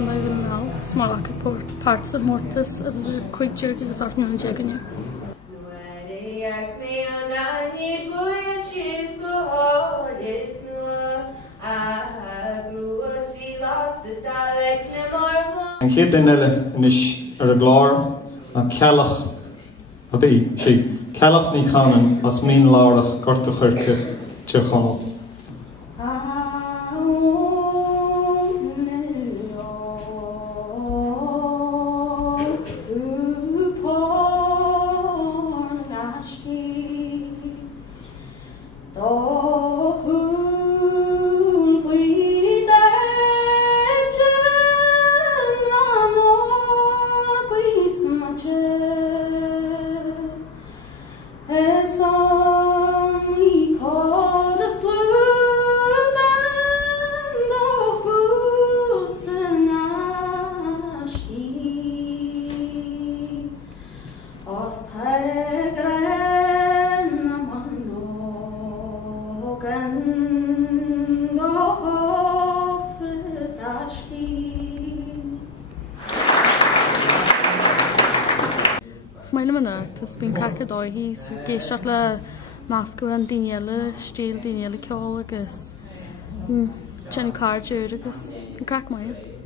Chonaill now, small parts of comórtas as a cuidiú agus ortman jiganu. An chéad den eile inis a glár a cealach a bí sí cealach ní chanan as mian lárach gorta chuirte Tír Chonaill. Smaile mana, tas bín cracha dóithí géisteach le másca an daoine eile, stíl daoine eile ceol agus tseanna cardúir agus an crack maiad.